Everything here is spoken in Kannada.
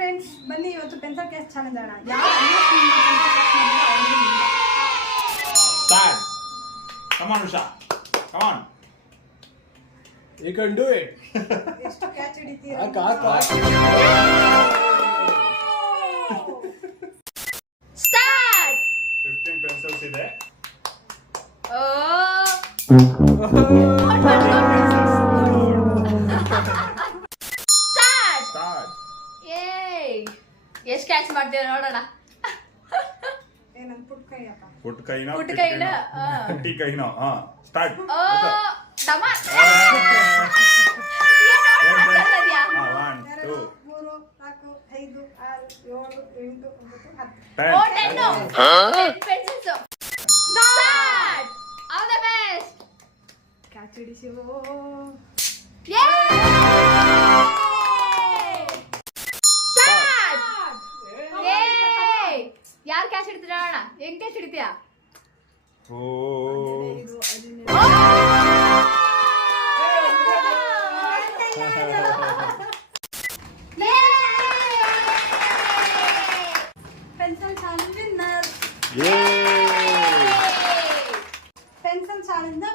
ಫ್ರೆಂಡ್ಸ್, ಬನ್ನಿ ಇವತ್ತು ಪೆನ್ಸಿಲ್ ಕ್ಯಾಚ್ ಚಾಲೆಂಜ್ ಆಡೋಣ. Start. Come on, Usha. Come on. You can do it. ಎಷ್ಟು ಕ್ಯಾಚ್ ಹಿಡಿತೀರಾ? ಸ್ಟಾರ್ಟ್. 15 pencils ಇದೆ. ಸ್ಟಾರ್ಟ್. Start. ಏಯ್, ಎಷ್ಟು ಕ್ಯಾಚ್ ಮಾಡ್ತೀರಾ ನೋಡೋಣ. ಏನಂತ ಪುಟ್ ಕೈಯಪ್ಪ. ಪುಟ್ ಕೈನೋ ಪುಟ್ ಕೈನ, ಪುಟ್ಟಿ ಕೈನೋ. ಸ್ಟಾರ್ಟ್. ಓ ಡಮಾರ್. 1 2 3 4 5 6 7 8 9 10. ಓ 10. 10 pencils. Start. All the best. Catch ಹಿಡಿಸಿ오. ಯಾರು ಕ್ಯಾಚ್ ಹಿಡಿತೀರ ಅಣ್ಣ? ಹೆಂಗ್ ಕ್ಯಾಚ್ ಹಿಡಿತೀಯಾ? Pencil challenge winner. Pencil challenge ನ